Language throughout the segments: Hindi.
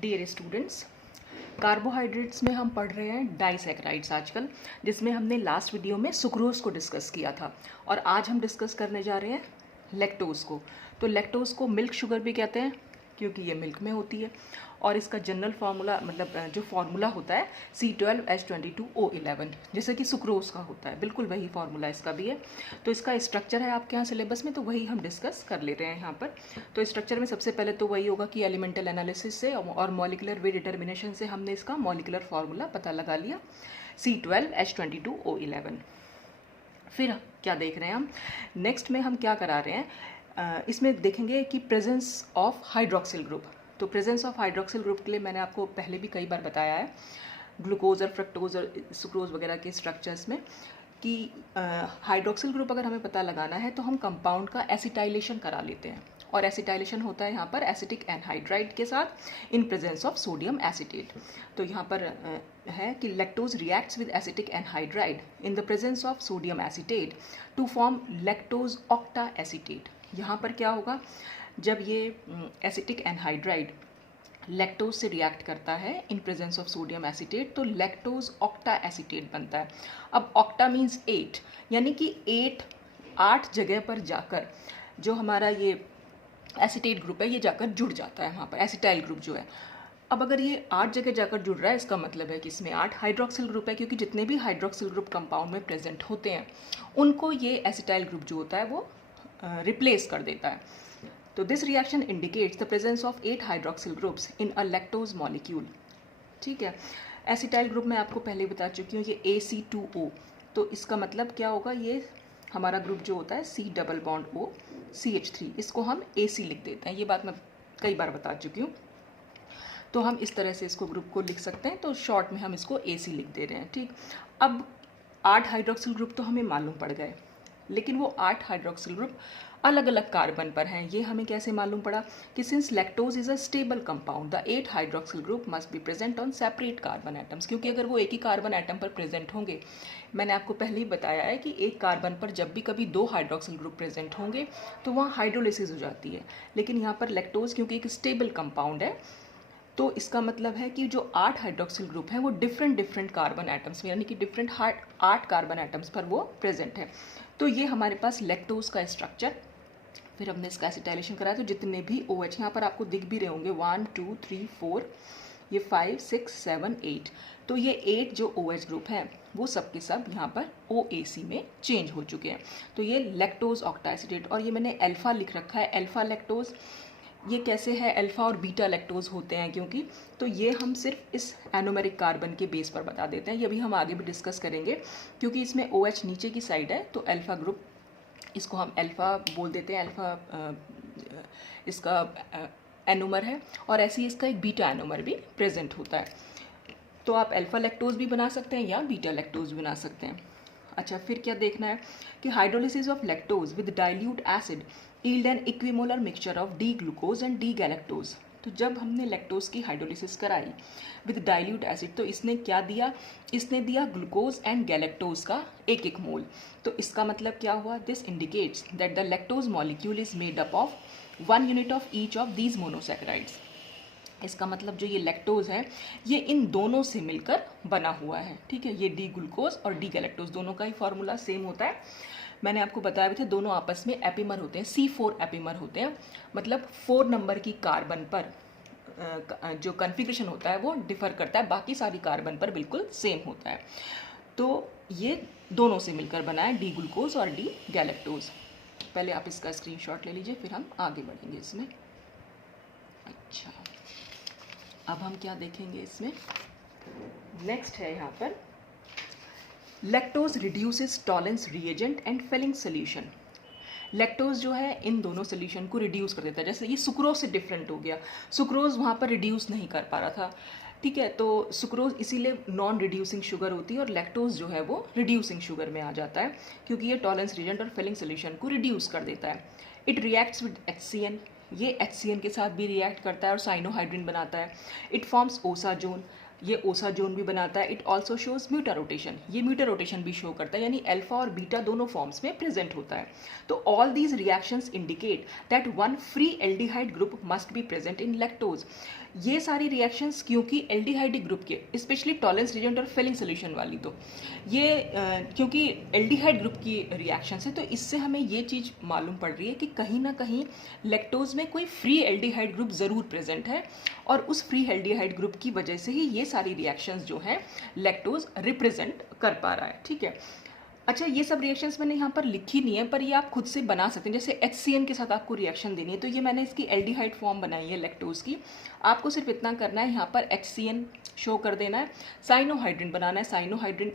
डियर स्टूडेंट्स, कार्बोहाइड्रेट्स में हम पढ़ रहे हैं डाइसैकेराइड्स आजकल, जिसमें हमने लास्ट वीडियो में सुक्रोज को डिस्कस किया था और आज हम डिस्कस करने जा रहे हैं लैक्टोज को। तो लैक्टोज को मिल्क शुगर भी कहते हैं क्योंकि ये मिल्क में होती है और इसका जनरल फार्मूला मतलब जो फार्मूला होता है C12H22O11, जैसे कि सुक्रोज का होता है, बिल्कुल वही फार्मूला इसका भी है। तो इसका स्ट्रक्चर है आपके यहाँ सिलेबस में, तो वही हम डिस्कस कर ले रहे हैं यहाँ पर। तो स्ट्रक्चर में सबसे पहले तो वही होगा कि एलिमेंटल एनालिसिस से और मॉलिकुलर वे डिटर्मिनेशन से हमने इसका मॉलिकुलर फार्मूला पता लगा लिया, C12H22O11। फिर क्या देख रहे हैं हम, नेक्स्ट में हम क्या करा रहे हैं, इसमें देखेंगे कि प्रेजेंस ऑफ हाइड्रोक्सिल ग्रुप। तो प्रेजेंस ऑफ हाइड्रोक्सिल ग्रुप के लिए मैंने आपको पहले भी कई बार बताया है ग्लूकोज और फ्रक्टोज और सुक्रोज वगैरह के स्ट्रक्चर्स में कि हाइड्रोक्सिल ग्रुप अगर हमें पता लगाना है तो हम कंपाउंड का एसिटाइलेशन करा लेते हैं और एसिटाइलेशन होता है यहाँ पर एसिटिक एनहाइड्राइड के साथ in presence of sodium acetate. तो यहाँ पर है कि lactose reacts with acetic anhydride in the presence of sodium acetate to form lactose octa acetate. यहाँ पर क्या होगा, जब ये एसिटिक एनहाइड्राइड लैक्टोज से रिएक्ट करता है in presence of sodium acetate तो लैक्टोज ऑक्टा एसीटेट बनता है। अब ऑक्टा मीन्स 8, यानी कि 8 जगह पर जाकर जो हमारा ये एसीटेट ग्रुप है ये जाकर जुड़ जाता है वहाँ पर, एसिटाइल ग्रुप जो है। अब अगर ये 8 जगह जाकर जुड़ रहा है, इसका मतलब है कि इसमें 8 हाइड्रोक्सिल ग्रुप है, क्योंकि जितने भी हाइड्रोक्सिल ग्रुप कंपाउंड में प्रेजेंट होते हैं उनको ये एसिटाइल ग्रुप जो होता है वो रिप्लेस कर देता है। तो this reaction indicates the presence of 8 hydroxyl groups in a lactose molecule. ठीक है, एसिटाइल ग्रुप मैं आपको पहले बता चुकी हूँ, ये AC2O। तो इसका मतलब क्या होगा, ये हमारा ग्रुप जो होता है C double bond O CH3, इसको हम AC लिख देते हैं। ये बात मैं कई बार बता चुकी हूँ। तो हम इस तरह से इसको ग्रुप को लिख सकते हैं, तो शॉर्ट में हम इसको AC लिख दे रहे हैं। ठीक, अब 8 हाइड्रोक्सिल ग्रुप तो हमें मालूम पड़ गए, लेकिन वो 8 हाइड्रोक्सिल ग्रुप अलग अलग कार्बन पर हैं। ये हमें कैसे मालूम पड़ा कि since lactose is a stable compound the 8 hydroxyl group must be present on separate carbon atoms, क्योंकि अगर वो एक ही कार्बन एटम पर प्रेजेंट होंगे, मैंने आपको पहले ही बताया है कि एक कार्बन पर जब भी कभी 2 हाइड्रोक्सिल ग्रुप प्रेजेंट होंगे तो वहाँ हाइड्रोलिसिस हो जाती है। लेकिन यहाँ पर लैक्टोज क्योंकि एक स्टेबल कंपाउंड है, तो इसका मतलब है कि जो 8 हाइड्रोक्सिल ग्रुप हैं वो डिफरेंट कार्बन एटम्स में, यानी कि डिफरेंट 8 कार्बन एटम्स पर वो प्रेजेंट है। तो ये हमारे पास लैक्टोज का स्ट्रक्चर। फिर हमने इसका एसिटाइलेशन कराया, तो जितने भी OH यहाँ पर आपको दिख भी रहे होंगे 1 2 3 4, ये 5 6 7 8, तो ये 8 जो OH ग्रुप हैं वो सब के सब यहाँ पर OAC में चेंज हो चुके हैं। तो ये लैक्टोज ऑक्टा एसीटेट, और ये मैंने अल्फा लिख रखा है, अल्फा लैक्टोज। ये कैसे है, अल्फा और बीटा लैक्टोज होते हैं क्योंकि, तो ये हम सिर्फ इस एनोमेरिक कार्बन के बेस पर बता देते हैं। ये भी हम आगे भी डिस्कस करेंगे, क्योंकि इसमें OH नीचे की साइड है, तो अल्फा ग्रुप इसको हम अल्फा बोल देते हैं, अल्फा इसका एनोमर है, और ऐसे ही इसका एक बीटा एनोमर भी प्रेजेंट होता है। तो आप अल्फा लैक्टोज भी बना सकते हैं या बीटा लैक्टोज भी बना सकते हैं। अच्छा, फिर क्या देखना है कि hydrolysis of lactose with dilute acid yield an equimolar mixture of D glucose and D galactose. तो जब हमने लैक्टोज की हाइड्रोलिसिस कराई विद डाइल्यूट एसिड, तो इसने क्या दिया, इसने दिया ग्लूकोज एंड गैलेक्टोज का 1 मोल। तो इसका मतलब क्या हुआ, this indicates that the lactose molecule is made up of 1 unit of each of these monosaccharides. इसका मतलब जो ये लैक्टोज है ये इन दोनों से मिलकर बना हुआ है। ठीक है, ये डी ग्लूकोज और डी गैलेक्टोज दोनों का ही फॉर्मूला सेम होता है। मैंने आपको बताया भी थे, दोनों आपस में एपिमर होते हैं, C4 एपिमर होते हैं, मतलब 4 नंबर की कार्बन पर जो कन्फिग्रेशन होता है वो डिफर करता है, बाकी सारी कार्बन पर बिल्कुल सेम होता है। तो ये दोनों से मिलकर बना है, डी ग्लूकोज और डी गैलेक्टोज। पहले आप इसका स्क्रीनशॉट ले लीजिए, फिर हम आगे बढ़ेंगे इसमें। अच्छा, अब हम क्या देखेंगे इसमें, नेक्स्ट है यहाँ पर lactose reduces Tollens reagent and Fehling solution. Lactose जो है इन दोनों सोल्यूशन को रिड्यूस कर देता है। जैसे ये सुक्रोज से डिफरेंट हो गया, सुक्रोज वहाँ पर रिड्यूस नहीं कर पा रहा था। ठीक है, तो सुक्रोज इसीलिए नॉन रिड्यूसिंग शुगर होती है और लैक्टोज जो है वो रिड्यूसिंग शुगर में आ जाता है, क्योंकि ये टॉलेंस रिएजेंट और फेलिंग सोल्यूशन को रिड्यूस कर देता है। इट रिएक्ट्स विद HCN, ये HCN के साथ भी रिएक्ट करता है और साइनोहाइड्रिन बनाता है। इट फॉर्म्स ओसाजोन, ये ओसाजोन भी बनाता है। इट ऑल्सो शोज म्यूटा रोटेशन, ये म्यूटा रोटेशन भी शो करता है, यानी अल्फा और बीटा दोनों फॉर्म्स में प्रेजेंट होता है। तो all these reactions indicate that one free aldehyde group must be present in lactose. ये सारी रिएक्शंस क्योंकि एल्डिहाइड ग्रुप के, स्पेशली टॉलरेंस रिएजेंट और फेलिंग सोल्यूशन वाली, तो ये क्योंकि एल्डिहाइड ग्रुप की रिएक्शंस है, तो इससे हमें ये चीज़ मालूम पड़ रही है कि कहीं ना कहीं लैक्टोज में कोई फ्री एल्डिहाइड ग्रुप ज़रूर प्रेजेंट है, और उस फ्री एल्डिहाइड ग्रुप की वजह से ही ये सारी रिएक्शंस जो हैं लैक्टोज रिप्रेजेंट कर पा रहा है। ठीक है, अच्छा ये सब रिएक्शंस मैंने यहाँ पर लिखी नहीं है, पर ये आप खुद से बना सकते हैं। जैसे HCN के साथ आपको रिएक्शन देनी है, तो ये मैंने इसकी एल्डिहाइड फॉर्म बनाई है लैक्टोज की। आपको सिर्फ इतना करना है, यहाँ पर HCN शो कर देना है, साइनोहाइड्रिन बनाना है। साइनोहाइड्रिन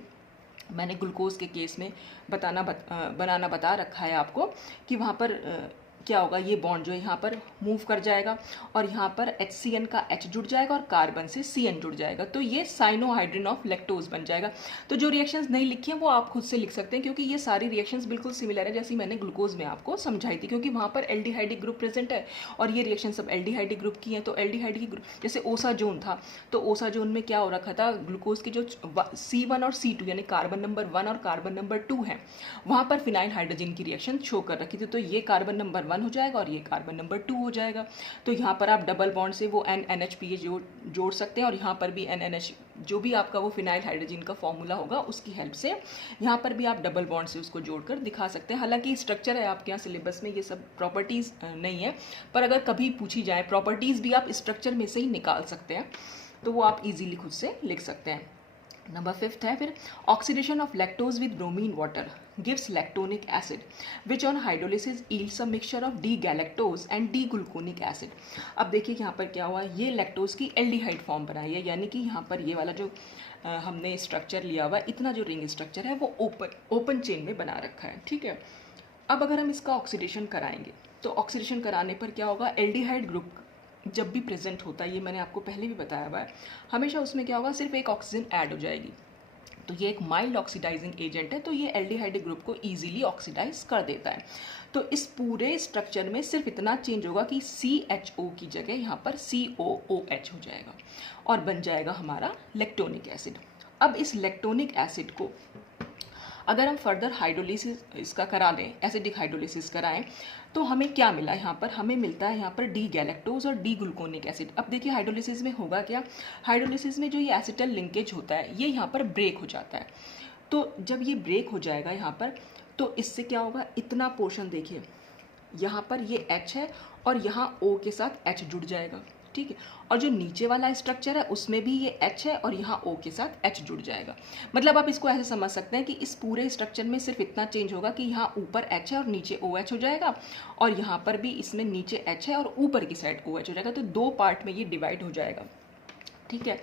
मैंने ग्लूकोज के केस में बनाना बता रखा है आपको कि वहाँ पर क्या होगा, ये बॉन्ड जो है यहाँ पर मूव कर जाएगा और यहाँ पर HCN का H जुड़ जाएगा और कार्बन से CN जुड़ जाएगा, तो ये साइनोहाइड्रिन ऑफ लैक्टोज बन जाएगा। तो जो रिएक्शंस नहीं लिखी हैं वो आप खुद से लिख सकते हैं, क्योंकि ये सारी रिएक्शंस बिल्कुल सिमिलर है जैसी मैंने ग्लूकोज में आपको समझाई थी, क्योंकि वहाँ पर एल्डिहाइडिक ग्रुप प्रेजेंट है और ये रिएक्शन सब एल्डिहाइडिक ग्रुप की हैं। तो एल्डिहाइडिक ग्रुप, जैसे ओसा जोन था, तो ओसा जोन में क्या हो रखा था, ग्लूकोज के जो C1 और C2 यानी कार्बन नंबर 1 और कार्बन नंबर 2 है, वहाँ पर फिनाइल हाइड्रोजन की रिएक्शन शो कर रखी थी। तो ये कार्बन नंबर 1 हो जाएगा और ये कार्बन नंबर 2 हो जाएगा। तो यहाँ पर आप डबल बॉन्ड से वो NNHPH जोड़ सकते हैं, और यहाँ पर भी NNH जो भी आपका वो फिनाइल हाइड्रोजन का फॉर्मूला होगा उसकी हेल्प से यहाँ पर भी आप डबल बॉन्ड से उसको जोड़कर दिखा सकते हैं। हालांकि स्ट्रक्चर है आपके यहाँ सिलेबस में, ये सब प्रॉपर्टीज़ नहीं है, पर अगर कभी पूछी जाए प्रॉपर्टीज़ भी आप स्ट्रक्चर में से ही निकाल सकते हैं, तो वो आप इजीली खुद से लिख सकते हैं। नंबर 5 है फिर, oxidation of lactose with bromine water gives lactonic acid which on hydrolysis yields a mixture of D-galactose and D-gluconic acid। अब देखिए यहाँ पर क्या हुआ, ये लैक्टोज की एल्डिहाइड फॉर्म बनाई है, यानी कि यहाँ पर ये वाला जो हमने स्ट्रक्चर लिया हुआ, इतना जो रिंग स्ट्रक्चर है वो ओपन चेन में बना रखा है। ठीक है, अब अगर हम इसका ऑक्सीडेशन कराएंगे तो ऑक्सीडेशन कराने पर क्या होगा, एल्डिहाइड ग्रुप जब भी प्रेजेंट होता है, ये मैंने आपको पहले भी बताया हुआ है, हमेशा उसमें क्या होगा, सिर्फ एक ऑक्सीजन ऐड हो जाएगी। तो ये एक माइल्ड ऑक्सीडाइजिंग एजेंट है, तो ये एल्डिहाइड ग्रुप को इजीली ऑक्सीडाइज कर देता है। तो इस पूरे स्ट्रक्चर में सिर्फ इतना चेंज होगा कि CHO की जगह यहाँ पर COOH हो जाएगा और बन जाएगा हमारा लैक्टोनिक एसिड। अब इस लैक्टोनिक एसिड को अगर हम फर्दर हाइड्रोलिसिस इसका करा दें, एसिडिक हाइड्रोलिसिस कराएं, तो हमें क्या मिला, यहाँ पर हमें मिलता है यहाँ पर D-गैलेक्टोज और D-ग्लूकोनिक एसिड। अब देखिए हाइड्रोलिसिस में होगा क्या, हाइड्रोलिसिस में जो ये एसिटल लिंकेज होता है ये यहाँ पर ब्रेक हो जाता है। तो जब ये ब्रेक हो जाएगा यहाँ पर, तो इससे क्या होगा, इतना पोर्शन देखिए यहाँ पर ये H है और यहाँ O के साथ H जुड़ जाएगा। ठीक है, और जो नीचे वाला स्ट्रक्चर है उसमें भी ये H है और यहाँ O के साथ H जुड़ जाएगा। मतलब आप इसको ऐसे समझ सकते हैं कि इस पूरे स्ट्रक्चर में सिर्फ इतना चेंज होगा कि यहाँ ऊपर H है और नीचे OH हो जाएगा, और यहाँ पर भी इसमें नीचे H है और ऊपर की साइड OH हो जाएगा। तो दो पार्ट में ये डिवाइड हो जाएगा। ठीक है,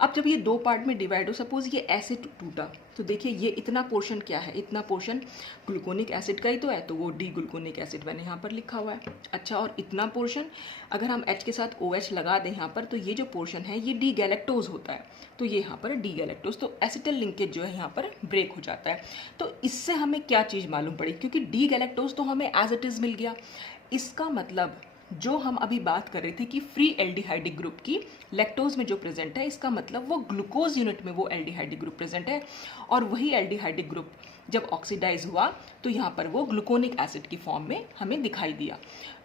अब जब ये दो पार्ट में डिवाइड हो, सपोज ये ऐसे टूटा, तो देखिए ये इतना पोर्शन क्या है, इतना पोर्शन ग्लूकोनिक एसिड का ही तो है, तो वो D-ग्लूकोनिक एसिड मैंने यहाँ पर लिखा हुआ है। अच्छा, और इतना पोर्शन अगर हम H के साथ OH लगा दें यहाँ पर, तो ये जो पोर्शन है ये D-गैलेक्टोज होता है, तो ये यहाँ पर D-गैलेक्टोज, तो एसिटल लिंकेज जो है यहाँ पर ब्रेक हो जाता है। तो इससे हमें क्या चीज़ मालूम पड़ी, क्योंकि D-गैलेक्टोज तो हमें एज इट इज़ मिल गया, इसका मतलब जो हम अभी बात कर रहे थे कि फ्री एल्डिहाइडिक ग्रुप की लैक्टोज में जो प्रेजेंट है, इसका मतलब वो ग्लूकोज यूनिट में वो एल्डिहाइडिक ग्रुप प्रेजेंट है, और वही एल्डिहाइडिक ग्रुप जब ऑक्सीडाइज हुआ तो यहाँ पर वो ग्लूकोनिक एसिड की फॉर्म में हमें दिखाई दिया।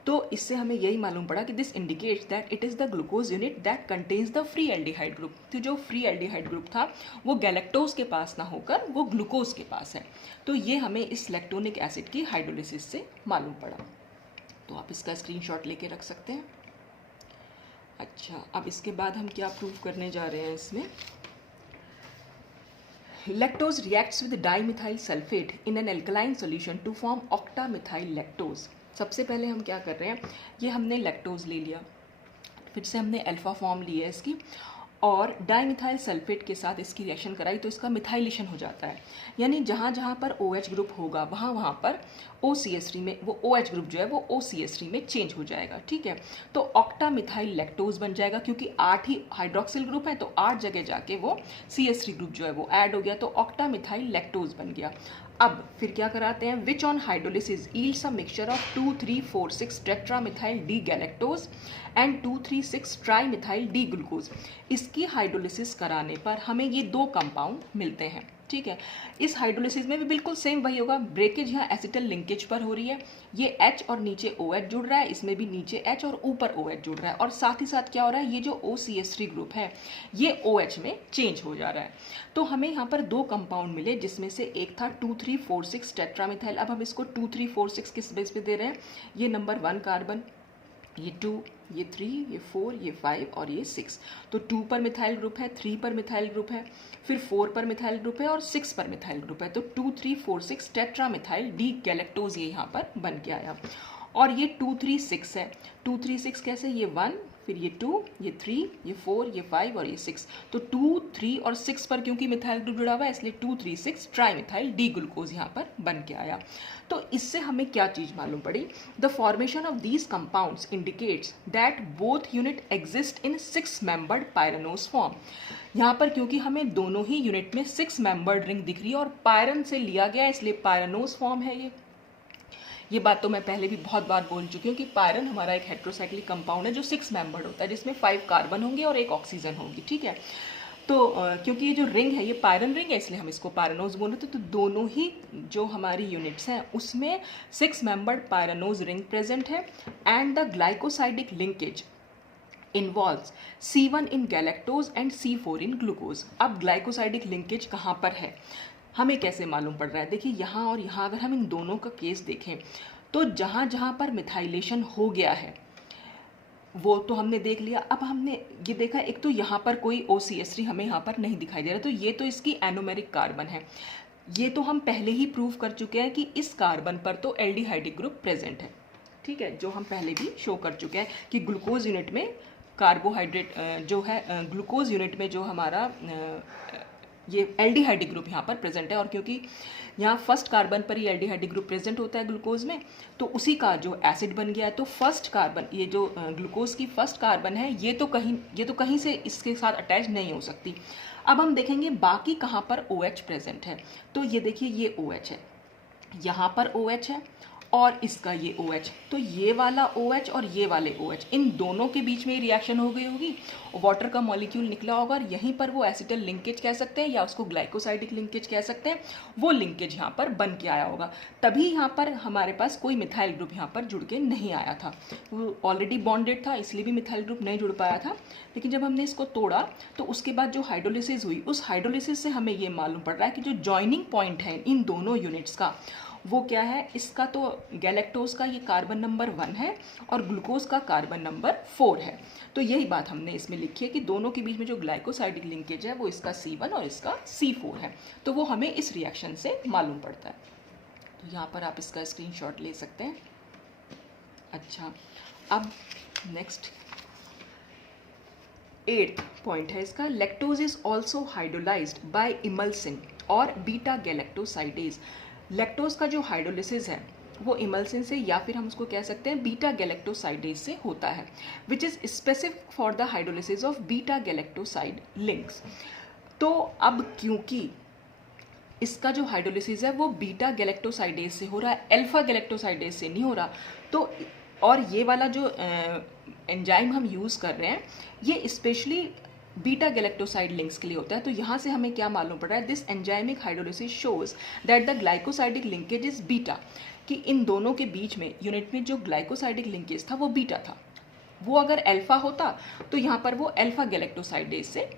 तो इससे हमें यही मालूम पड़ा कि this indicates that it is the glucose unit that contains the free aldehyde group. तो जो फ्री एल्डिहाइड ग्रुप था वो गैलेक्टोज के पास ना होकर वो ग्लूकोज के पास है। तो ये हमें इस लैक्टोनिक एसिड की हाइड्रोलिसिस से मालूम पड़ा। तो आप इसका स्क्रीनशॉट लेके रख सकते हैं। अच्छा, अब इसके बाद हम क्या प्रूव करने जा रहे हैं इसमें, lactose reacts with dimethyl sulphate in an alkaline solution to form octamethyl lactose. सबसे पहले हम क्या कर रहे हैं, ये हमने लैक्टोज ले लिया, फिर से हमने अल्फा फॉर्म ली है इसकी, और डाइमिथाइल सल्फेट के साथ इसकी रिएक्शन कराई तो इसका मिथाइलेशन हो जाता है। यानी जहाँ जहाँ पर OH ग्रुप होगा वहाँ वहाँ पर OCH3 में वो OH ग्रुप जो है वो OCH3 में चेंज हो जाएगा। ठीक है, तो ऑक्टामिथाइल लैक्टोज बन जाएगा, क्योंकि 8 ही हाइड्रोक्सिल ग्रुप है, तो 8 जगह जाके वो CH3 ग्रुप जो है वो ऐड हो गया, तो ऑक्टामिथाइल लैक्टोज बन गया। अब फिर क्या कराते हैं, which on hydrolysis yields a mixture of 2,3,4,6 tetramethyl D galactose and 2,3,6 trimethyl D glucose. इसकी हाइड्रोलिसिस कराने पर हमें ये दो कंपाउंड मिलते हैं। ठीक है। इस हाइड्रोलिसिस में भी बिल्कुल सेम वही होगा, ब्रेकेज यहाँ एसिटल लिंकेज पर हो रही है, ये H और नीचे OH जुड़ रहा है, इसमें भी नीचे H और ऊपर OH जुड़ रहा है, और साथ ही साथ क्या हो रहा है, ये जो OCH3 ग्रुप है ये OH में चेंज हो जा रहा है। तो हमें यहाँ पर दो कंपाउंड मिले, जिसमें से एक था 2346 टेट्रामिथाइल। अब हम इसको 2346 किस बेस पे दे रहे हैं, ये नंबर 1 कार्बन, ये 2, ये 3, ये 4, ये 5 और ये 6। तो 2 पर मिथाइल ग्रुप है, 3 पर मिथाइल ग्रुप है, फिर 4 पर मिथाइल ग्रुप है और 6 पर मिथाइल ग्रुप है। तो 2346 टेट्रामिथाइल डी गैलेक्टोज ये यहाँ पर बन के आया। और ये 236 है, 236 कैसे, ये 1, फिर ये 2, ये 3, ये 4, ये 5 और ये 6। तो 2, 3 और 6 पर क्योंकि मिथाइल ग्रुप जुड़ा हुआ है, इसलिए 236 ट्राईमिथाइल डी ग्लूकोज यहाँ पर बन के आया। तो इससे हमें क्या चीज़ मालूम पड़ी, the formation of these compounds indicates that both unit exist in 6 membered pyranose form. यहाँ पर क्योंकि हमें दोनों ही यूनिट में 6 मेंबर्ड रिंग दिख रही है और पायरन से लिया गया है, इसलिए पायरनोस फॉर्म है ये बात तो मैं पहले भी बहुत बार बोल चुकी हूँ कि पायरन हमारा एक हेट्रोसाइक्लिक कंपाउंड है जो 6 मेंबर्ड होता है, जिसमें 5 कार्बन होंगे और 1 ऑक्सीजन होगी, ठीक है। तो क्योंकि ये जो रिंग है ये पायरन रिंग है, इसलिए हम इसको पायरनोज बोल रहे थे। तो दोनों ही जो हमारी यूनिट्स हैं उसमें 6 मेंबर्ड पायरनोज रिंग प्रेजेंट है, and the glycosidic linkage involves C1 in galactose and C4 in glucose. अब ग्लाइकोसाइडिक लिंकेज कहाँ पर है, हमें कैसे मालूम पड़ रहा है, देखिए यहाँ और यहाँ अगर हम इन दोनों का केस देखें तो जहाँ जहाँ पर मिथाइलेशन हो गया है वो तो हमने देख लिया। अब हमने ये देखा, एक तो यहाँ पर कोई OCH3 हमें यहाँ पर नहीं दिखाई दे रहा, तो ये तो इसकी एनोमेरिक कार्बन है। ये तो हम पहले ही प्रूव कर चुके हैं कि इस कार्बन पर तो एल्डिहाइडिक ग्रुप प्रेजेंट है, ठीक है, जो हम पहले भी शो कर चुके हैं कि ग्लूकोज यूनिट में कार्बोहाइड्रेट जो है, ग्लूकोज यूनिट में जो हमारा ये एल्डिहाइडिक ग्रुप यहाँ पर प्रेजेंट है। और क्योंकि यहाँ फर्स्ट कार्बन पर ही एल्डिहाइडिक ग्रुप प्रेजेंट होता है ग्लूकोज में, तो उसी का जो एसिड बन गया है, तो फर्स्ट कार्बन, ये जो ग्लूकोज की फर्स्ट कार्बन है, ये तो कहीं से इसके साथ अटैच नहीं हो सकती। अब हम देखेंगे बाकी कहाँ पर OH प्रेजेंट है, तो ये देखिए ये OH है, यहाँ पर OH है और इसका ये OH, तो ये वाला OH और ये वाले OH, इन दोनों के बीच में रिएक्शन हो गई होगी, वाटर का मॉलिक्यूल निकला होगा और यहीं पर वो एसिटल लिंकेज कह सकते हैं या उसको ग्लाइकोसाइडिक लिंकेज कह सकते हैं, वो लिंकेज यहाँ पर बन के आया होगा। तभी यहाँ पर हमारे पास कोई मिथाइल ग्रुप यहाँ पर जुड़ के नहीं आया था, वो ऑलरेडी बॉन्डेड था, इसलिए भी मिथाइल ग्रुप नहीं जुड़ पाया था। लेकिन जब हमने इसको तोड़ा तो उसके बाद जो हाइड्रोलिसिस हुई, उस हाइड्रोलिसिस से हमें ये मालूम पड़ रहा है कि जो जॉइनिंग पॉइंट है इन दोनों यूनिट्स का, वो क्या है, इसका तो गैलेक्टोज का ये कार्बन नंबर 1 है और ग्लूकोज का कार्बन नंबर 4 है। तो यही बात हमने इसमें लिखी है कि दोनों के बीच में जो ग्लाइकोसाइडिक लिंकेज है वो इसका C1 और इसका C4 है, तो वो हमें इस रिएक्शन से मालूम पड़ता है। तो यहाँ पर आप इसका स्क्रीनशॉट ले सकते हैं। अच्छा, अब नेक्स्ट 8th पॉइंट है इसका, lactose is also hydrolysed bye emulsion और बीटा गैलेक्टोसाइडेज। लैक्टोज का जो हाइड्रोलिसिस है वो इमल्सिन से या फिर हम उसको कह सकते हैं बीटा गैलेक्टोसाइडेज से होता है, which is specific for the hydrolysis of beta galactoside links. तो अब क्योंकि इसका जो हाइड्रोलिसिस है वो बीटा गैलेक्टोसाइडेज से हो रहा है, अल्फा गैलेक्टोसाइडेज से नहीं हो रहा, तो और ये वाला जो एंजाइम हम यूज़ कर रहे हैं ये स्पेशली बीटा गैलेक्टोसाइड लिंक्स के लिए होता है। तो यहाँ से हमें क्या मालूम पड़ रहा है, this enzymic hydrolysis shows that the glycosidic linkage is beta, कि इन दोनों के बीच में यूनिट में जो ग्लाइकोसाइडिक लिंकेज था वो बीटा था। वो अगर अल्फा होता तो यहाँ पर वो अल्फा गैलेक्टोसाइडेज से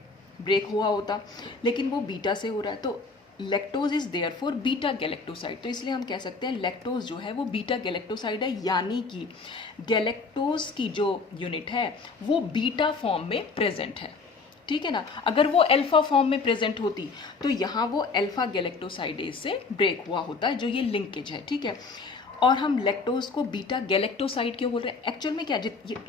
ब्रेक हुआ होता, लेकिन वो बीटा से हो रहा है। तो lactose is therefore beta galactoside, तो इसलिए हम कह सकते हैं लैक्टोज जो है वो बीटा गैलेक्टोसाइड है, यानी कि गैलेक्टोज की जो यूनिट है वो बीटा फॉर्म में प्रेजेंट है, ठीक है ना। अगर वो अल्फा फॉर्म में प्रेजेंट होती तो यहाँ वो अल्फा गैलेक्टोसाइडेज से ब्रेक हुआ होता है, जो ये लिंकेज है, ठीक है। और हम लैक्टोज को बीटा गैलेक्टोसाइड क्यों बोल रहे हैं, एक्चुअल में क्या,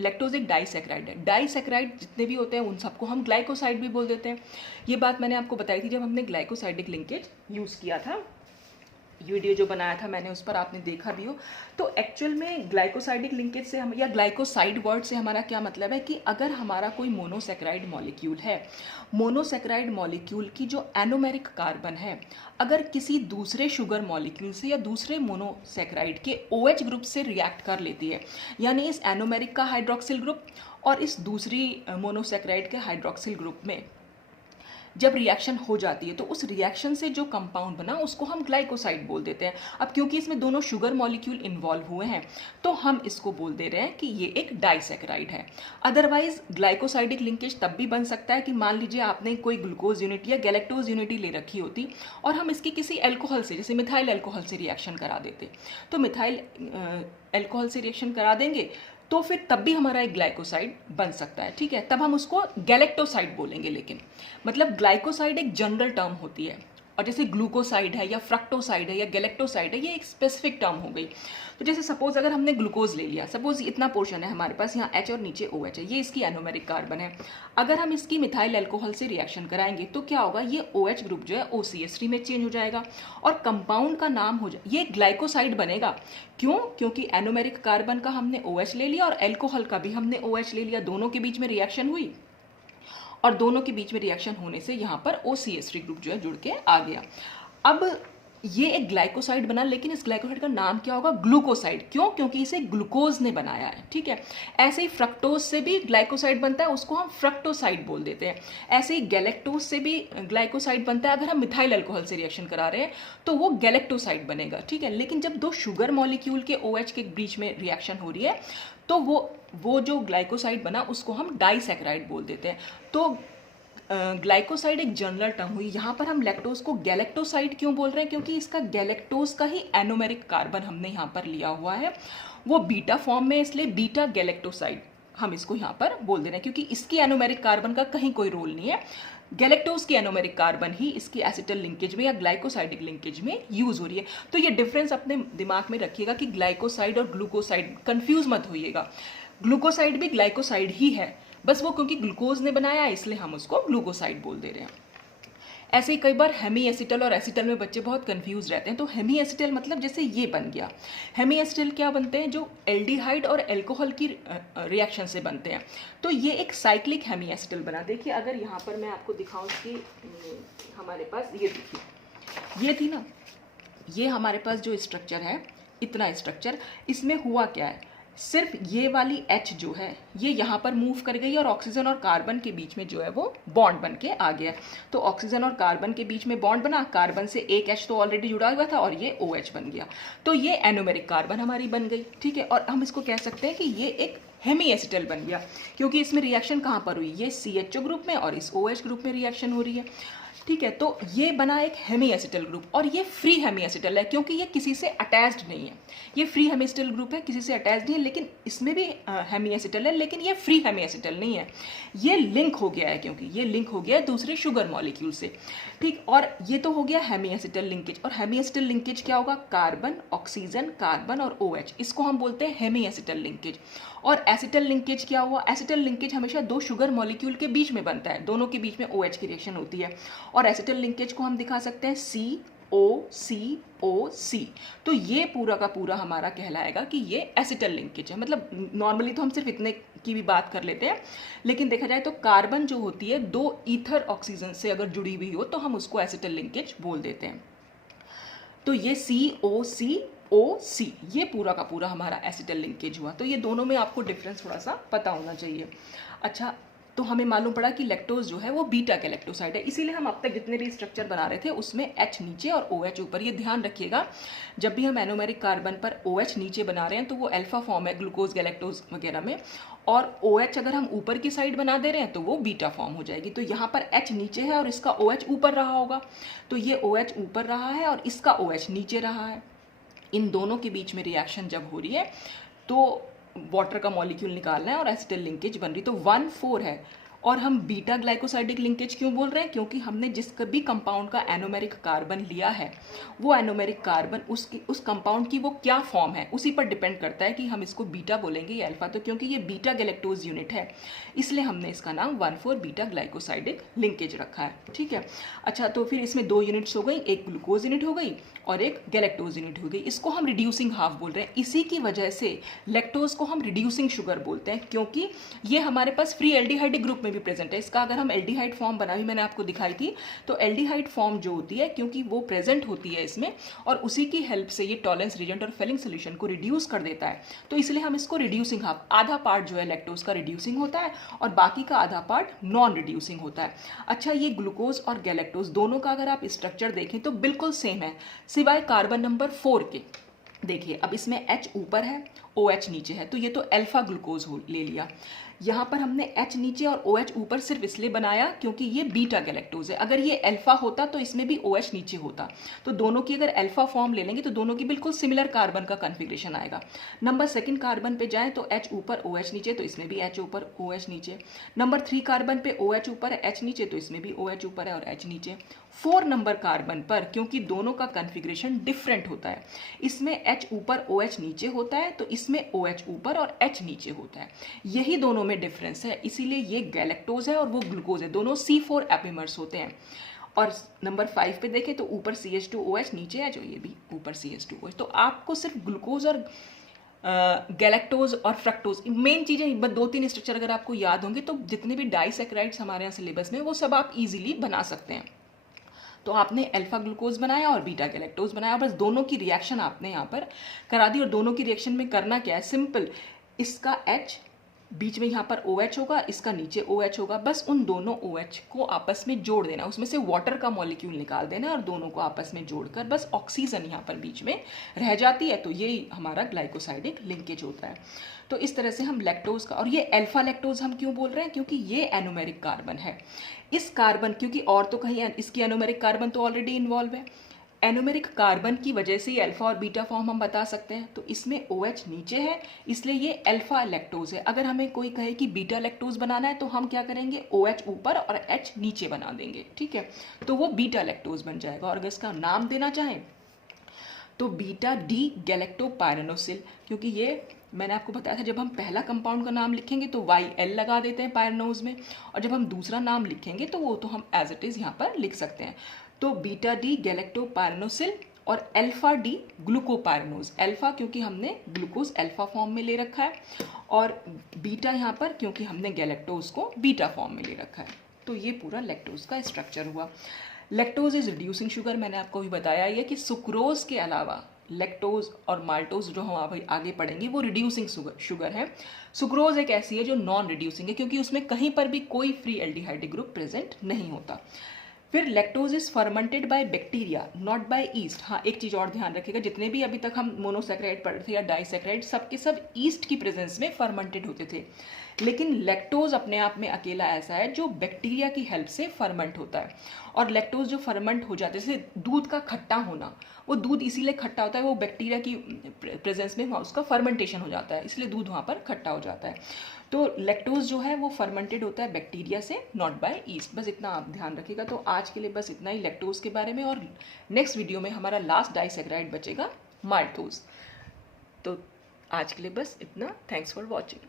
लैक्टोज एक डाइसैकराइड है, डाइसैकराइड जितने भी होते हैं उन सबको हम ग्लाइकोसाइड भी बोल देते हैं। ये बात मैंने आपको बताई थी जब हमने ग्लाइकोसाइडिक लिंकेज यूज़ किया था, वीडियो जो बनाया था मैंने उस पर आपने देखा भी हो। तो एक्चुअल में ग्लाइकोसाइडिक लिंकेज से हम, या ग्लाइकोसाइड वर्ड से हमारा क्या मतलब है कि अगर हमारा कोई मोनोसैकराइड मॉलिक्यूल है, मोनोसैकराइड मॉलिक्यूल की जो एनोमेरिक कार्बन है अगर किसी दूसरे शुगर मॉलिक्यूल से या दूसरे मोनोसैकराइड के OH ग्रुप से रिएक्ट कर लेती है, यानी इस एनोमेरिक का हाइड्रोक्सिल ग्रुप और इस दूसरी मोनोसैकराइड के हाइड्रोक्सिल ग्रुप में जब रिएक्शन हो जाती है तो उस रिएक्शन से जो कंपाउंड बना उसको हम ग्लाइकोसाइड बोल देते हैं। अब क्योंकि इसमें दोनों शुगर मॉलिक्यूल इन्वॉल्व हुए हैं तो हम इसको बोल दे रहे हैं कि ये एक डाइसैकेराइड है। अदरवाइज ग्लाइकोसाइडिक लिंकेज तब भी बन सकता है कि मान लीजिए आपने कोई ग्लूकोज यूनिट या गैलेक्टोज यूनिट ले रखी होती और हम इसकी किसी एल्कोहल से, जैसे मिथाइल एल्कोहल से रिएक्शन करा देते, तो मिथाइल एल्कोहल से रिएक्शन करा देंगे तो फिर तब भी हमारा एक ग्लाइकोसाइड बन सकता है। ठीक है, तब हम उसको गैलेक्टोसाइड बोलेंगे। लेकिन मतलब ग्लाइकोसाइड एक जनरल टर्म होती है और जैसे ग्लूकोसाइड है या फ्रक्टोसाइड है या गैलेक्टोसाइड है, ये एक स्पेसिफिक टर्म हो गई। तो जैसे सपोज अगर हमने ग्लूकोज ले लिया, सपोज इतना पोर्शन है हमारे पास, यहाँ H और नीचे OH है, ये इसकी एनोमेरिक कार्बन है। अगर हम इसकी मिथाइल एल्कोहल से रिएक्शन कराएंगे तो क्या होगा, ये OH ग्रुप जो है OCH3 में चेंज हो जाएगा और कंपाउंड का नाम हो जाए, ये ग्लाइकोसाइड बनेगा। क्यों? क्योंकि एनोमेरिक कार्बन का हमने OH ले लिया और एल्कोहल का भी हमने OH ले लिया, दोनों के बीच में रिएक्शन हुई और दोनों के बीच में रिएक्शन होने से यहाँ पर OCH3 ग्रुप जो है जुड़ के आ गया। अब ये एक ग्लाइकोसाइड बना, लेकिन इस ग्लाइकोसाइड का नाम क्या होगा, ग्लूकोसाइड। क्यों? क्योंकि इसे ग्लूकोज ने बनाया है। ठीक है, ऐसे ही फ्रक्टोज से भी ग्लाइकोसाइड बनता है, उसको हम फ्रक्टोसाइड बोल देते हैं। ऐसे ही गैलेक्टोज से भी ग्लाइकोसाइड बनता है, अगर हम मिथाइल अल्कोहल से रिएक्शन करा रहे हैं तो वो गैलेक्टोसाइड बनेगा। ठीक है, लेकिन जब दो शुगर मॉलिक्यूल के OH के बीच में रिएक्शन हो रही है तो वो जो ग्लाइकोसाइड बना उसको हम डाइसैकेराइड बोल देते हैं। तो ग्लाइकोसाइड एक जनरल टर्म हुई। यहाँ पर हम लैक्टोज को गैलेक्टोसाइड क्यों बोल रहे हैं, क्योंकि इसका गैलेक्टोज का ही एनोमेरिक कार्बन हमने यहाँ पर लिया हुआ है, वो बीटा फॉर्म में, इसलिए बीटा गैलेक्टोसाइड हम इसको यहाँ पर बोल दे रहे हैं, क्योंकि इसकी एनोमेरिक कार्बन का कहीं कोई रोल नहीं है। गैलेक्टोज की एनोमेरिक कार्बन ही इसकी एसिटल लिंकेज में या ग्लाइकोसाइडिक लिंकेज में यूज हो रही है। तो ये डिफरेंस अपने दिमाग में रखिएगा कि ग्लाइकोसाइड और ग्लूकोसाइड, कंफ्यूज मत होइएगा। ग्लूकोसाइड भी ग्लाइकोसाइड ही है, बस वो क्योंकि ग्लूकोज ने बनाया इसलिए हम उसको ग्लूकोसाइड बोल दे रहे हैं। ऐसे ही कई बार हेमी एसिटल और एसिटल में बच्चे बहुत कंफ्यूज रहते हैं। तो हेमी एसिटल मतलब जैसे ये बन गया, हेमी एसिटल क्या बनते हैं, जो एल्डिहाइड और अल्कोहल की रिएक्शन से बनते हैं। तो ये एक साइक्लिक हेमी एसिटल बना। देखिए अगर यहाँ पर मैं आपको दिखाऊं कि हमारे पास ये देखिए, ये थी ना, ये हमारे पास जो स्ट्रक्चर है, इतना स्ट्रक्चर, इसमें हुआ क्या है, सिर्फ ये वाली H जो है ये यहाँ पर मूव कर गई और ऑक्सीजन और कार्बन के बीच में जो है वो बॉन्ड बन के आ गया। तो ऑक्सीजन और कार्बन के बीच में बॉन्ड बना, कार्बन से एक H तो ऑलरेडी जुड़ा हुआ था और ये OH बन गया, तो ये एनोमेरिक कार्बन हमारी बन गई। ठीक है, और हम इसको कह सकते हैं कि ये एक हेमी एसिटल बन गया, क्योंकि इसमें रिएक्शन कहाँ पर हुई, ये CHO ग्रुप में और इस OH ग्रुप में रिएक्शन हो रही है। ठीक है, तो ये बना एक हेमी एसिटल ग्रुप और ये फ्री हेमी एसिटल है, क्योंकि ये किसी से अटैच्ड नहीं है। ये फ्री हेमी एसिटल ग्रुप है, किसी से अटैच्ड नहीं है, लेकिन इसमें भी हेमी एसिटल है, लेकिन ये फ्री हेमी एसिटल नहीं है, ये लिंक हो गया है, क्योंकि ये लिंक हो गया है दूसरे शुगर मॉलिक्यूल से। ठीक, और ये तो हो गया हेमी एसिटल लिंकेज। और हेमी एसिटल लिंकेज क्या होगा, कार्बन, ऑक्सीजन, कार्बन और OH, इसको हम बोलते हैं हेमी एसिटल लिंकेज। और एसिटल लिंकेज क्या हुआ, एसिटल लिंकेज हमेशा दो शुगर मॉलिक्यूल के बीच में बनता है, दोनों के बीच में OH की रिएक्शन होती है, और एसिटल लिंकेज को हम दिखा सकते हैं COCOC। तो ये पूरा का पूरा हमारा कहलाएगा कि ये एसिटल लिंकेज है। मतलब नॉर्मली तो हम सिर्फ इतने की भी बात कर लेते हैं, लेकिन देखा जाए तो कार्बन जो होती है दो ईथर ऑक्सीजन से अगर जुड़ी हुई हो तो हम उसको एसिटल लिंकेज बोल देते हैं। तो ये COCOC ये पूरा का पूरा हमारा एसिटल लिंकेज हुआ। तो ये दोनों में आपको डिफरेंस थोड़ा सा पता होना चाहिए। अच्छा, तो हमें मालूम पड़ा कि लैक्टोज जो है वो बीटा गैलेक्टोसाइड है, इसीलिए हम अब तक जितने भी स्ट्रक्चर बना रहे थे उसमें H नीचे और OH ऊपर। ये ध्यान रखिएगा, जब भी हम एनोमेरिक कार्बन पर OH नीचे बना रहे हैं तो वो अल्फा फॉर्म है ग्लूकोज गैलेक्टोज वगैरह में, और OH अगर हम ऊपर की साइड बना दे रहे हैं तो वो बीटा फॉर्म हो जाएगी। तो यहाँ पर H नीचे है और इसका OH ऊपर रहा होगा, तो ये OH ऊपर रहा है और इसका OH नीचे रहा है। इन दोनों के बीच में रिएक्शन जब हो रही है तो वाटर का मॉलिक्यूल निकालना है और एसिटल लिंकेज बन रही, तो 1,4 है। और हम बीटा ग्लाइकोसाइडिक लिंकेज क्यों बोल रहे हैं, क्योंकि हमने जिस भी कंपाउंड का एनोमेरिक कार्बन लिया है वो एनोमेरिक कार्बन उस कंपाउंड की वो क्या फॉर्म है उसी पर डिपेंड करता है कि हम इसको बीटा बोलेंगे या अल्फा। तो क्योंकि ये बीटा गैलेक्टोज यूनिट है इसलिए हमने इसका नाम 1,4 बीटा ग्लाइकोसाइडिक लिंकेज रखा है। ठीक है, अच्छा, तो फिर इसमें दो यूनिट्स हो गई, एक ग्लूकोज यूनिट हो गई और एक गैलेक्टोज यूनिट हो गई। इसको हम रिड्यूसिंग हाफ बोल रहे हैं, इसी की वजह से लैक्टोज को हम रिड्यूसिंग शुगर बोलते हैं, क्योंकि ये हमारे पास फ्री एल्डिहाइड ग्रुप में भी प्रेजेंट है। इसका अगर हम एल्डिहाइड फॉर्म बना भी मैंने आपको दिखाई थी, तो एल्डिहाइड फॉर्म जो होती है क्योंकि वो प्रेजेंट होती है इसमें और उसी की हेल्प से ये टॉलरेंस रीजेंट और फेलिंग सोल्यूशन को रिड्यूस कर देता है, तो इसलिए हम इसको रिड्यूसिंग हाफ, आधा पार्ट जो है लैक्टोज का रिड्यूसिंग होता है और बाकी का आधा पार्ट नॉन रिड्यूसिंग होता है। अच्छा, ये ग्लूकोज और गैलेक्टोज दोनों का अगर आप स्ट्रक्चर देखें तो बिल्कुल सेम है, सिवाय कार्बन नंबर 4 के। देखिए अब इसमें H ऊपर है, OH नीचे है, तो ये तो अल्फा ग्लूकोज ले लिया। यहाँ पर हमने H नीचे और OH ऊपर सिर्फ इसलिए बनाया क्योंकि ये बीटा गैलेक्टोज है। अगर ये अल्फा होता तो इसमें भी OH नीचे होता, तो दोनों की अगर अल्फा फॉर्म ले लेंगे तो दोनों की बिल्कुल सिमिलर कार्बन का कन्फिग्रेशन आएगा। नंबर 2 कार्बन पे जाएं तो H ऊपर OH नीचे, तो इसमें भी H ऊपर OH नीचे। नंबर 3 कार्बन पे OH ऊपर है, H नीचे, तो इसमें भी OH ऊपर है और H नीचे। 4 नंबर कार्बन पर क्योंकि दोनों का कन्फिग्रेशन डिफरेंट होता है, इसमें H ऊपर OH नीचे होता है, तो इसमें OH ऊपर और H नीचे होता है, यही दोनों में डिफरेंस है, इसीलिए ये गैलेक्टोज है और वो ग्लूकोज है, दोनों C4 एपिमर्स होते हैं। और नंबर 5 पे देखें तो ऊपर CH2OH नीचे है, जो ये भी ऊपर CH2OH। तो आपको सिर्फ ग्लूकोज और गैलेक्टोज और फ्रक्टोज मेन चीज़ें, बस 2-3 स्ट्रक्चर अगर आपको याद होंगे तो जितने भी डाइसैकेराइड्स हमारे यहाँ सिलेबस में वो सब आप इजीली बना सकते हैं। तो आपने अल्फा ग्लूकोज बनाया और बीटा गैलेक्टोज बनाया, बस दोनों की रिएक्शन आपने यहाँ पर करा दी। और दोनों की रिएक्शन में करना क्या है, सिंपल, इसका H बीच में यहाँ पर OH होगा, इसका नीचे OH होगा, बस उन दोनों OH को आपस में जोड़ देना, उसमें से वाटर का मॉलिक्यूल निकाल देना और दोनों को आपस में जोड़कर बस ऑक्सीजन यहाँ पर बीच में रह जाती है, तो ये हमारा ग्लाइकोसाइडिक लिंकेज होता है। तो इस तरह से हम लैक्टोज का, और ये अल्फा लैक्टोज हम क्यों बोल रहे हैं, क्योंकि ये एनोमेरिक कार्बन है। इस कार्बन, क्योंकि और तो कहीं इसकी एनोमेरिक कार्बन तो ऑलरेडी इन्वॉल्व है, एनोमेरिक कार्बन की वजह से ये अल्फा और बीटा फॉर्म हम बता सकते हैं। तो इसमें OH नीचे है, इसलिए ये अल्फा लैक्टोज है। अगर हमें कोई कहे कि बीटा लैक्टोज बनाना है तो हम क्या करेंगे, OH ऊपर और H नीचे बना देंगे, ठीक है, तो वो बीटा लैक्टोज बन जाएगा। और अगर इसका नाम देना चाहें तो बीटा डी गैलेक्टोपायरेनोसिल, क्योंकि ये मैंने आपको बताया था जब हम पहला कंपाउंड का नाम लिखेंगे तो YL लगा देते हैं पायरेनोज में, और जब हम दूसरा नाम लिखेंगे तो वो तो हम एज इट इज़ यहाँ पर लिख सकते हैं। तो बीटा डी गैलेक्टोपायरेनोसिल और अल्फा डी ग्लूकोपायरेनोज, अल्फा क्योंकि हमने ग्लूकोज अल्फा फॉर्म में ले रखा है और बीटा यहाँ पर क्योंकि हमने गैलेक्टोज को बीटा फॉर्म में ले रखा है। तो ये पूरा लैक्टोज का स्ट्रक्चर हुआ। लैक्टोज इज रिड्यूसिंग शुगर, मैंने आपको भी बताया है कि सुक्रोज के अलावा लैक्टोज और माल्टोज जो हम अभी आगे पढ़ेंगे वो रिड्यूसिंग शुगर है। सुक्रोज एक ऐसी है जो नॉन रिड्यूसिंग है क्योंकि उसमें कहीं पर भी कोई फ्री एल्डिहाइड ग्रुप प्रेजेंट नहीं होता। फिर lactose is fermented by bacteria not by yeast. हाँ, एक चीज़ और ध्यान रखिएगा, जितने भी अभी तक हम मोनोसैकेराइड पढ़ रहे थे या डाइसैकेराइड, सब के सब ईस्ट की प्रेजेंस में फर्मेंटेड होते थे, लेकिन लैक्टोज अपने आप में अकेला ऐसा है जो बैक्टीरिया की हेल्प से फर्मेंट होता है। और लैक्टोज जो फर्मेंट हो जाते हैं, जैसे दूध का खट्टा होना, वो दूध इसीलिए खट्टा होता है, वो बैक्टीरिया की प्रेजेंस में वहाँ उसका फर्मेंटेशन हो जाता है, इसलिए दूध वहाँ पर खट्टा हो जाता है। तो लैक्टोज जो है वो फर्मेंटेड होता है बैक्टीरिया से, नॉट बाय ईस्ट। बस इतना आप ध्यान रखिएगा। तो आज के लिए बस इतना ही लैक्टोज के बारे में, और नेक्स्ट वीडियो में हमारा लास्ट डाइसैकेराइड बचेगा माल्टोज। तो आज के लिए बस इतना। Thanks for watching.